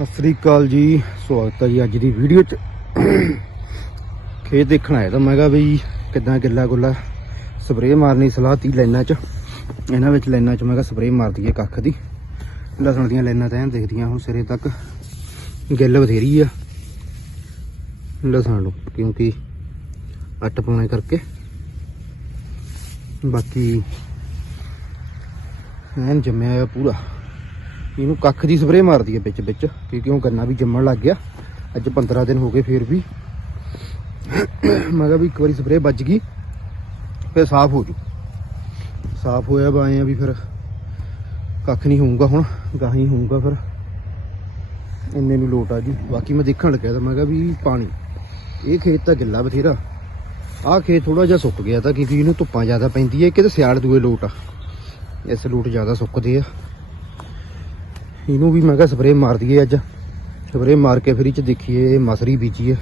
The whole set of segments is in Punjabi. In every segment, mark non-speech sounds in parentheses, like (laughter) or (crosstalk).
ਸਤਿ ਸ੍ਰੀ ਅਕਾਲ ਜੀ। ਸਵਾਗਤ ਹੈ ਜੀ ਅੱਜ ਦੀ ਵੀਡੀਓ 'ਚ। ਖੇਤ ਦੇਖਣ ਆਇਆ ਤਾਂ ਮੈਂ ਕਿਹਾ ਵੀ ਕਿੱਦਾਂ ਗਿੱਲਾ ਗੁੱਲਾ ਸਪਰੇਅ ਮਾਰਨੀ, ਸਲਾਹ ਤੀ ਲਾਈਨਾਂ 'ਚ। ਇਹਨਾਂ ਵਿੱਚ ਲਾਈਨਾਂ 'ਚ ਮੈਂ ਕਿਹਾ ਸਪਰੇਅ ਮਾਰ ਦਈਏ ਕੱਖ ਦੀ। ਲਸਣ ਦੀਆਂ ਲਾਈਨਾਂ ਤਾਂ ਐਨ ਦਿਖਦੀਆਂ ਹੁਣ ਸਿਰੇ ਤੱਕ। ਗਿੱਲ ਬਥੇਰੀ ਆ। ਲਸਣ ਨੂੰ, ਕਿਉਂਕਿ ਅੱਟ ਪਾਉਣੇ ਕਰਕੇ। ਬਾਕੀ ਐਨ ਜੰਮਿਆ ਆ ਪੂਰਾ। ਇਹਨੂੰ ਕੱਖ ਦੀ ਸਪਰੇਅ ਮਾਰਦੀ ਹੈ ਵਿੱਚ ਵਿੱਚ, ਕਿਉਂਕਿ ਉਹ ਗੰਨਾ ਵੀ ਜੰਮਣ ਲੱਗ ਗਿਆ। ਅੱਜ 15 ਦਿਨ ਹੋ ਗਏ ਫੇਰ ਵੀ। ਮੈਂ ਕਿਹਾ ਵੀ ਇੱਕ ਵਾਰੀ ਸਪਰੇਅ ਵੱਜ ਗਈ, ਫੇਰ ਸਾਫ਼ ਹੋ ਜੂ। ਸਾਫ਼ ਹੋਇਆ ਬਾਏ ਆ ਵੀ ਫਿਰ ਕੱਖ ਨਹੀਂ ਹੋਊਗਾ ਹੁਣ, ਗਾਹੀ ਹੋਊਗਾ ਫਿਰ। ਇੰਨੇ ਨੂੰ ਲੋਟ ਆ ਜੀ ਬਾਕੀ ਮੈਂ ਦੇਖਣ ਲੱਗਿਆ ਤਾਂ ਮੈਂ ਕਿਹਾ ਵੀ ਪਾਣੀ, ਇਹ ਖੇਤ ਤਾਂ ਗਿੱਲਾ ਬਥੇਰਾ। ਆਹ ਖੇਤ ਥੋੜਾ ਜਿਹਾ ਸੁੱਕ ਗਿਆ ਤਾਂ ਕਿਉਂਕਿ ਇਹਨੂੰ ਧੁੱਪਾਂ ਜ਼ਿਆਦਾ ਪੈਂਦੀ ਹੈ ਕਿਤੇ ਸਿਆਲ ਦੂਏ ਲੋਟ ਆ। ਇਸ ਲੋਟ ਜ਼ਿਆਦਾ ਸੁੱਕਦੇ ਆ। ਇਹਨੂੰ ਵੀ ਮੈਂ ਕਿਹਾ ਸਪਰੇਅ ਮਾਰ ਦਈਏ ਅੱਜ। ਸਪਰੇਅ ਮਾਰ ਕੇ ਫਿਰ ਇਹ ਚ ਦੇਖੀਏ ਮਸਰੀ ਬੀਜੀਏ।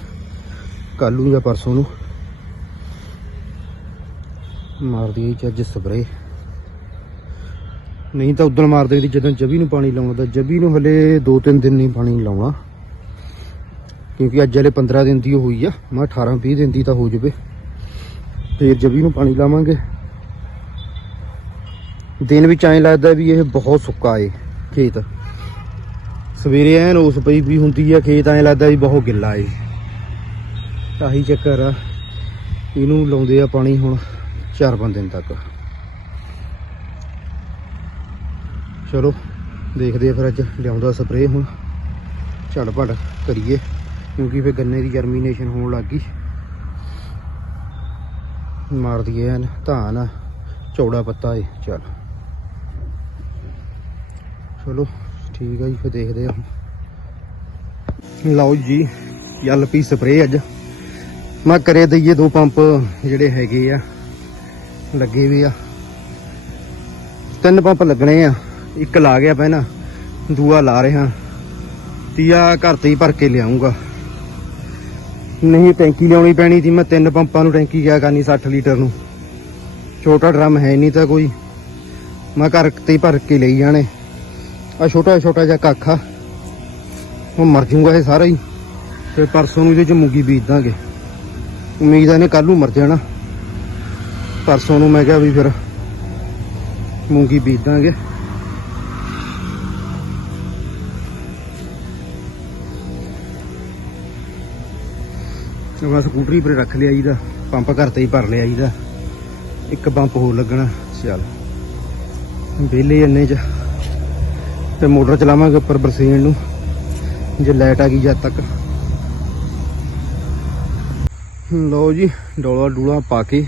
ਕੱਲ ਨੂੰ ਜਾਂ ਪਰਸੋਂ ਨੂੰ। ਮਾਰ ਦਈਏ ਚ ਅੱਜ ਸਪਰੇਅ। ਨਹੀਂ ਤਾਂ ਉਦੋਂ ਮਾਰ ਦੇਈਦੀ ਜਦੋਂ ਜਬੀ ਨੂੰ ਪਾਣੀ ਲਾਉਣਾ, ਤਾਂ ਜਬੀ ਨੂੰ ਹਲੇ 2-3 ਦਿਨ ਨਹੀਂ ਪਾਣੀ ਲਾਉਣਾ। ਕਿਉਂਕਿ ਅੱਜ ਹਲੇ 15 ਦਿਨ ਦੀ ਹੋਈ ਆ, ਮੈਂ 18-20 ਦਿਨ ਦੀ ਤਾਂ ਹੋ ਜਵੇ। ਫੇਰ ਜਬੀ ਨੂੰ ਪਾਣੀ ਲਾਵਾਂਗੇ। ਦਿਨ ਵਿੱਚ ਐਂ ਲੱਗਦਾ ਵੀ ਇਹ ਬਹੁਤ ਸੁੱਕਾ ਏ, ਖੇਤ। ਸਵੇਰੇ ਐਨ ਉਸ ਪਈ ਵੀ ਹੁੰਦੀ ਆ, ਖੇਤ ਐਂ ਲੱਗਦਾ ਵੀ ਬਹੁਤ ਗਿੱਲਾ ਏ। ਆਹੀ ਚੱਕਰ ਆ। ਇਹਨੂੰ ਲਾਉਂਦੇ ਆ ਪਾਣੀ ਹੁਣ 4-5 ਦਿਨ ਤੱਕ। ਚਲੋ, ਦੇਖਦੇ ਆ ਫਿਰ ਅੱਜ ਲਿਆਉਂਦਾ ਸਪਰੇਅ ਹੁਣ। ਝੜ ਭੜ ਕਰੀਏ, ਕਿਉਂਕਿ ਫਿਰ ਗੰਨੇ ਦੀ ਜਰਮੀਨੇਸ਼ਨ ਹੋਣ ਲੱਗ ਗਈ। ਮਾਰ ਦਈਏ ਐਨ ਧਾਨ, ਚੌੜਾ ਪੱਤਾ ਏ। ਚੱਲ। ਚਲੋ ਠੀਕ ਆ ਜੀ, ਫਿਰ ਦੇਖਦੇ ਆ। ਲਓ ਜੀ ਯੱਲ ਪੀ ਸਪਰੇਅ ਅੱਜ। ਮੈਂ ਕਰੇ ਦਈਏ ਦੋ ਪੰਪ ਜਿਹੜੇ ਹੈਗੇ ਆ, ਲੱਗੇ ਵੀ ਆ। ਤਿੰਨ ਪੰਪ ਲੱਗਣੇ ਆ, ਇੱਕ ਲਾ ਗਿਆ ਪਹਿਲਾਂ, ਦੂਆ ਲਾ ਰਿਹਾ। ਤੀਆ ਘਰ ਤੇ ਹੀ ਭਰ ਕੇ ਲਿਆਉਂਗਾ ਨਹੀਂ, ਟੈਂਕੀ ਲਿਆਉਣੀ ਪੈਣੀ ਸੀ, ਮੈਂ ਤਿੰਨ ਪੰਪਾਂ ਨੂੰ ਟੈਂਕੀ ਕਿਆ ਕਰਨੀ 60 ਲੀਟਰ ਨੂੰ। ਛੋਟਾ ਡਰਮ ਹੈ ਨਹੀਂ ਤਾਂ ਕੋਈ। ਮੈਂ ਘਰ ਤੇ ਹੀ ਭਰ ਕੇ ਲਈ ਜਾਣੇ। ਆ ਛੋਟਾ ਛੋਟਾ ਜਿਹਾ ਕੱਖ ਆ। ਉਹ ਮਰ ਜੂਗਾ ਇਹ ਸਾਰਾ ਹੀ। ਫਿਰ ਪਰਸੋਂ ਨੂੰ ਇਹਦੇ ਚ ਮੂੰਗੀ ਬੀਜ ਦਾਂਗੇ। ਉਮੀਦ ਆ ਇਹਨੇ ਕੱਲ ਨੂੰ ਮਰ ਜਾਣਾ। ਪਰਸੋਂ ਨੂੰ ਮੈਂ ਕਿਹਾ ਵੀ ਫਿਰ ਮੂੰਗੀ ਬੀਜ ਦਾਂਗੇ। ਮੈਂ ਸਕੂਟਰੀ ਪਰ ਰੱਖ ਲਿਆ ਜੀਦਾ ਪੰਪ ਘਰ ਤੇ ਹੀ ਭਰ ਲਿਆ ਜੀਦਾ ਇੱਕ ਪੰਪ ਹੋਰ ਲੱਗਣਾ। ਚੱਲ। ਵਿਹਲੇ ਇੰਨੇ ਚ। ਤੇ ਮੋਟਰ ਚਲਾਵਾਂਗੇ ਉੱਪਰ ਬਰਸੀਨ ਨੂੰ, ਜੇ ਲਾਈਟ ਆ ਗਈ ਜਦ ਤੱਕ। ਲਓ ਜੀ, ਡੋਲਾ ਡੂਲਾ ਪਾ ਕੇ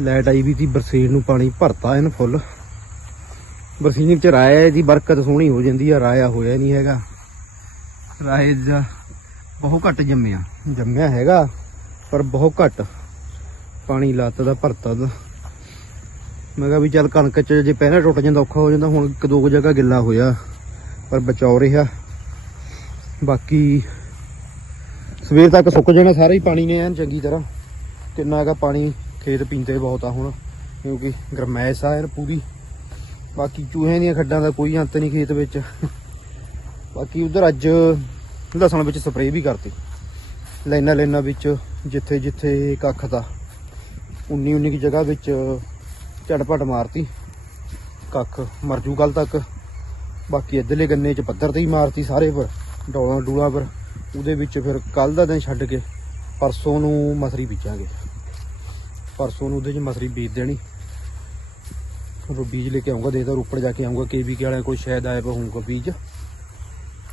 ਲਾਈਟ ਆਈ ਵੀ ਤੀ ਬਰਸੀਨ ਨੂੰ ਪਾਣੀ ਭਰਤਾ ਇਹਨ ਫੁੱਲ। ਬਰਸੀਨ ਚ ਰਾਇਆ ਦੀ ਬਰਕਤ ਸੋਹਣੀ ਹੋ ਜਾਂਦੀ ਆ, ਰਾਇਆ ਹੋਇਆ ਨਹੀਂ ਹੈਗਾ। ਰਾਏ ਦਾ ਬਹੁਤ ਘੱਟ ਜੰਮਿਆ। ਜੰਮਿਆ ਹੈਗਾ, ਪਰ ਬਹੁਤ ਘੱਟ ਪਾਣੀ ਲੱਤ ਦਾ ਭਰਤਾ ਦਾ। ਮੈਂ ਕਿਹਾ ਵੀ ਚੱਲ ਕਣਕ ਚ ਜੇ ਪਹਿਲਾਂ ਟੁੱਟ ਜਾਂਦਾ, ਔਖਾ ਹੋ ਜਾਂਦਾ, ਹੁਣ ਇੱਕ ਦੋ ਕੁ ਜਗ੍ਹਾ ਗਿੱਲਾ ਹੋਇਆ, ਪਰ ਬਚਾਉ ਰਿਹਾ। ਬਾਕੀ ਸਵੇਰ ਤੱਕ ਸੁੱਕ ਜਾਣਾ, ਸਾਰਾ ਹੀ ਪਾਣੀ ਨੇ, ਐਨ ਚੰਗੀ ਤਰ੍ਹਾਂ। ਕਿੰਨਾ ਹੈਗਾ ਪਾਣੀ ਖੇਤ ਪੀਂਦੇ ਬਹੁਤ ਆ ਹੁਣ, ਕਿਉਂਕਿ ਗਰਮੈਸ਼ ਆ ਐਨ ਪੂਰੀ। ਬਾਕੀ ਚੂਹਿਆਂ ਦੀਆਂ ਖੱਡਾਂ ਦਾ ਕੋਈ ਅੰਤ ਨਹੀਂ ਖੇਤ ਵਿੱਚ। ਬਾਕੀ ਉਧਰ ਅੱਜ ਲਸਣ ਵਿੱਚ ਸਪਰੇਅ ਵੀ ਕਰਤੀ। ਲਾਈਨਾਂ ਲਾਈਨਾਂ ਵਿੱਚ ਜਿੱਥੇ ਜਿੱਥੇ ਕੱਖ ਦਾ 19 19 ਕੀ ਜਗ੍ਹਾ ਵਿੱਚ ਝਟਪਟ ਮਾਰਤੀ। ਕੱਖ ਮਰਜੂ ਕੱਲ ਤੱਕ। ਬਾਕੀ ਇੱਧਰਲੇ ਗੰਨੇ 'ਚ ਪੱਧਰ ਤੇ ਹੀ ਮਾਰਤੀ ਸਾਰੇ ਪਰ, ਡੋਲਾਂ ਡੂਲਾਂ ਪਰ। ਉਹਦੇ ਵਿੱਚ ਫਿਰ ਕੱਲ ਦਾ ਦਿਨ ਛੱਡ ਕੇ ਪਰਸੋਂ ਨੂੰ ਮਸਰੀ ਬੀਜਾਂਗੇ। ਪਰਸੋਂ ਨੂੰ ਉਹਦੇ 'ਚ ਮਸਰੀ ਬੀਜ ਦੇਣੀ। ਉਹ ਬੀਜ ਲੈ ਕੇ ਆਉਂਗਾ ਦੇ ਤਾਂ ਰੋਪੜ ਜਾ ਕੇ ਆਉਂਗਾ ਕੇਬੀਕੇ ਵਾਲਿਆਂ ਕੋਲ ਸ਼ਾਇਦ ਆਇਆ ਹੋਊਗਾ ਬੀਜ।